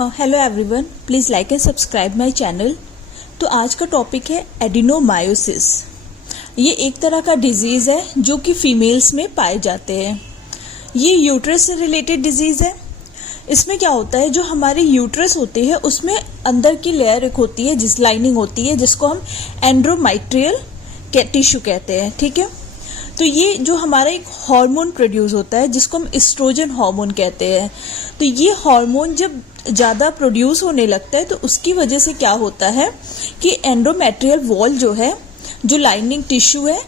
Hello everyone, please like and subscribe my channel. तो आज का टॉपिक है एडिनोमायोसिस। ये एक तरह का डिजीज़ है जो कि फीमेल्स में पाए जाते हैं। ये यूट्रस से रिलेटेड डिजीज़ है। इसमें क्या होता है, जो हमारे यूट्रस होते हैं उसमें अंदर की लेयर एक होती है, जिस लाइनिंग होती है, जिसको हम एंड्रोमेट्रियल टिश्यू कहते हैं। ठीक है, तो ये जो हमारा एक हार्मोन प्रोड्यूस होता है जिसको हम एस्ट्रोजन हार्मोन कहते हैं। तो ये हार्मोन जब ज़्यादा प्रोड्यूस होने लगता है तो उसकी वजह से क्या होता है कि एंडोमेट्रियल वॉल जो है, जो लाइनिंग टिश्यू है,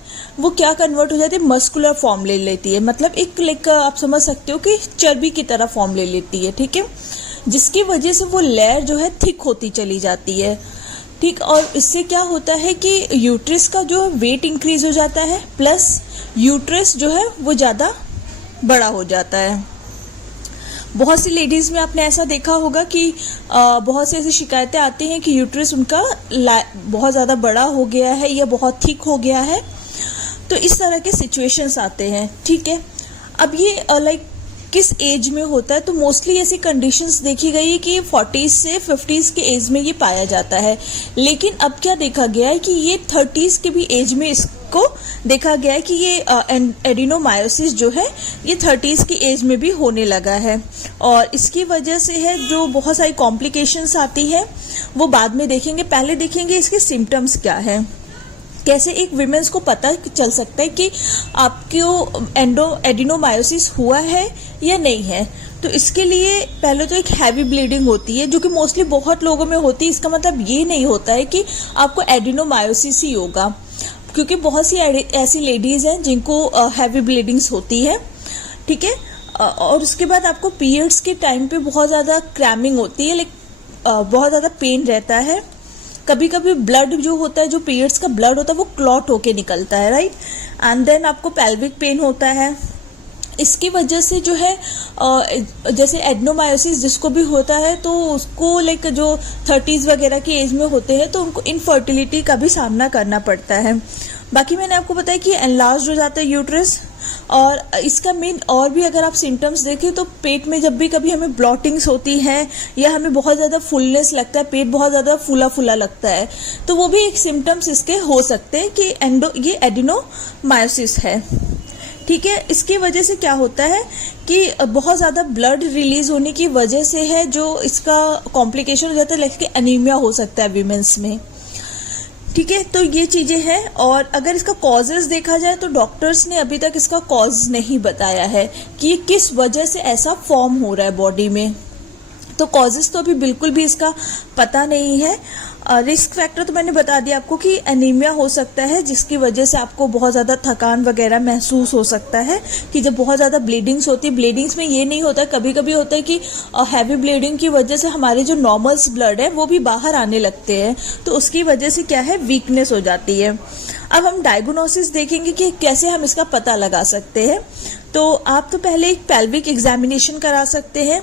वो क्या कन्वर्ट हो जाती है, मस्कुलर फॉर्म ले लेती है। मतलब एक लाइक आप समझ सकते हो कि चर्बी की तरह फॉर्म ले लेती है। ठीक है, जिसकी वजह से वो लेयर जो है थिक होती चली जाती है। ठीक, और इससे क्या होता है कि यूट्रस का जो वेट इंक्रीज हो जाता है, प्लस यूट्रस जो है वो ज़्यादा बड़ा हो जाता है। बहुत सी लेडीज़ में आपने ऐसा देखा होगा कि बहुत सी ऐसी शिकायतें आती हैं कि यूट्रस उनका बहुत ज़्यादा बड़ा हो गया है या बहुत थिक हो गया है। तो इस तरह के सिचुएशंस आते हैं। ठीक है, अब ये लाइक किस एज में होता है, तो मोस्टली ऐसी कंडीशंस देखी गई है कि 40s से 50s के एज में ये पाया जाता है। लेकिन अब क्या देखा गया है कि ये 30s के भी एज में इसको देखा गया है कि ये एडिनोमायोसिस जो है ये 30s की एज में भी होने लगा है। और इसकी वजह से है जो बहुत सारी कॉम्प्लिकेशंस आती है, वो बाद में देखेंगे। पहले देखेंगे इसके सिम्टम्स क्या है, कैसे एक विमेंस को पता चल सकता है कि आपको एडिनोमायोसिस हुआ है या नहीं है। तो इसके लिए पहले तो एक हैवी ब्लीडिंग होती है जो कि मोस्टली बहुत लोगों में होती है। इसका मतलब ये नहीं होता है कि आपको एडिनोमायोसिस ही होगा, क्योंकि बहुत सी ऐसी लेडीज़ हैं जिनको हैवी ब्लीडिंग्स होती है। ठीक है, और उसके बाद आपको पीरियड्स के टाइम पे बहुत ज़्यादा क्रैमिंग होती है, बहुत ज़्यादा पेन रहता है। कभी कभी ब्लड जो होता है, जो पीरियड्स का ब्लड होता है, वो क्लॉट होके निकलता है, राइट। एंड देन आपको पेल्विक पेन होता है। इसकी वजह से जो है जैसे एडिनोमायोसिस जिसको भी होता है तो उसको लाइक जो 30s वगैरह की एज में होते हैं तो उनको इनफर्टिलिटी का भी सामना करना पड़ता है। बाकी मैंने आपको बताया कि एनलार्ज हो जाता है यूट्रस। और इसका मेन और भी अगर आप सिम्टम्स देखें तो पेट में जब भी कभी हमें ब्लॉटिंग्स होती है या हमें बहुत ज़्यादा फुलनेस लगता है, पेट बहुत ज़्यादा फूला फूला लगता है, तो वो भी एक सिम्टम्स इसके हो सकते हैं कि ये एडिनोमायोसिस है। ठीक है, इसकी वजह से क्या होता है कि बहुत ज़्यादा ब्लड रिलीज होने की वजह से है जो इसका कॉम्प्लिकेशन हो जाता है, लाइक एनीमिया हो सकता है वीमेंस में। ठीक है, तो ये चीज़ें हैं। और अगर इसका कॉजेज़ देखा जाए तो डॉक्टर्स ने अभी तक इसका कॉज नहीं बताया है कि ये किस वजह से ऐसा फॉर्म हो रहा है बॉडी में। तो कॉजेज़ तो अभी बिल्कुल भी इसका पता नहीं है। रिस्क फैक्टर तो मैंने बता दिया आपको कि एनीमिया हो सकता है, जिसकी वजह से आपको बहुत ज़्यादा थकान वगैरह महसूस हो सकता है कि जब बहुत ज़्यादा ब्लीडिंग्स होती है। ब्लीडिंग्स में ये नहीं होता, कभी कभी होता है कि हैवी ब्लीडिंग की वजह से हमारे जो नॉर्मल्स ब्लड है वो भी बाहर आने लगते हैं, तो उसकी वजह से क्या है, वीकनेस हो जाती है। अब हम डायग्नोसिस देखेंगे कि कैसे हम इसका पता लगा सकते हैं। तो आप तो पहले एक पेल्विक एग्जामिनेशन करा सकते हैं,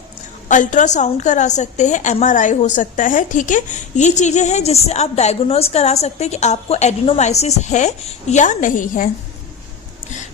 अल्ट्रासाउंड करा सकते हैं, MRI हो सकता है। ठीक है, ये चीज़ें हैं जिससे आप डायग्नोज करा सकते हैं कि आपको एडिनोमायोसिस है या नहीं है।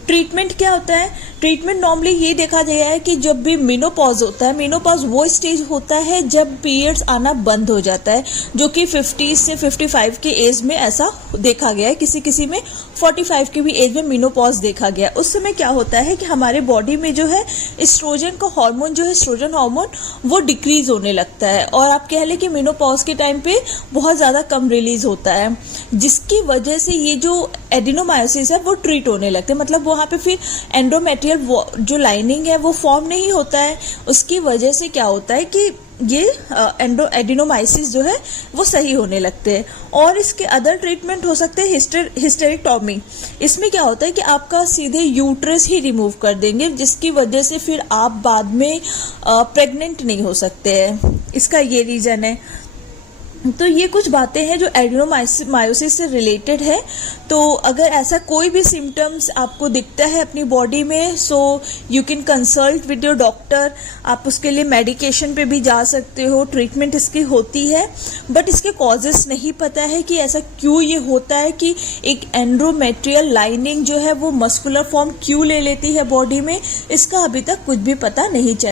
ट्रीटमेंट क्या होता है, ट्रीटमेंट नॉर्मली ये देखा गया है कि जब भी मेनोपॉज होता है, मेनोपॉज वो स्टेज होता है जब पीरियड्स आना बंद हो जाता है, जो कि 50 से 55 के एज में ऐसा देखा गया है। किसी किसी में 45 की भी एज में मेनोपॉज देखा गया। उस समय क्या होता है कि हमारे बॉडी में जो है एस्ट्रोजन का हार्मोन जो है, एस्ट्रोजन हार्मोन, वो डिक्रीज होने लगता है। और आप कह लें कि मेनोपॉज के टाइम पे बहुत ज़्यादा कम रिलीज होता है, जिसकी वजह से ये जो एडिनोमायोसिस है वो ट्रीट होने लगते हैं। मतलब वहाँ पे फिर एंडोमेट्रियल जो लाइनिंग है वो फॉर्म नहीं होता है। उसकी वजह से क्या होता है कि ये एडिनोमायोसिस जो है वो सही होने लगते हैं। और इसके अदर ट्रीटमेंट हो सकते हैं हिस्टेरेक्टोमी। इसमें क्या होता है कि आपका सीधे यूट्रस ही रिमूव कर देंगे, जिसकी वजह से फिर आप बाद में प्रेग्नेंट नहीं हो सकते हैं। इसका ये रीज़न है। तो ये कुछ बातें हैं जो एडिनोमायोसिस से रिलेटेड है। तो अगर ऐसा कोई भी सिम्टम्स आपको दिखता है अपनी बॉडी में, so you can consult with your doctor. आप उसके लिए मेडिकेशन पे भी जा सकते हो, ट्रीटमेंट इसकी होती है। बट इसके कॉजेस नहीं पता है कि ऐसा क्यों ये होता है कि एक एंडोमेट्रियल लाइनिंग जो है वो मस्कुलर फॉर्म क्यों ले लेती है बॉडी में, इसका अभी तक कुछ भी पता नहीं चला।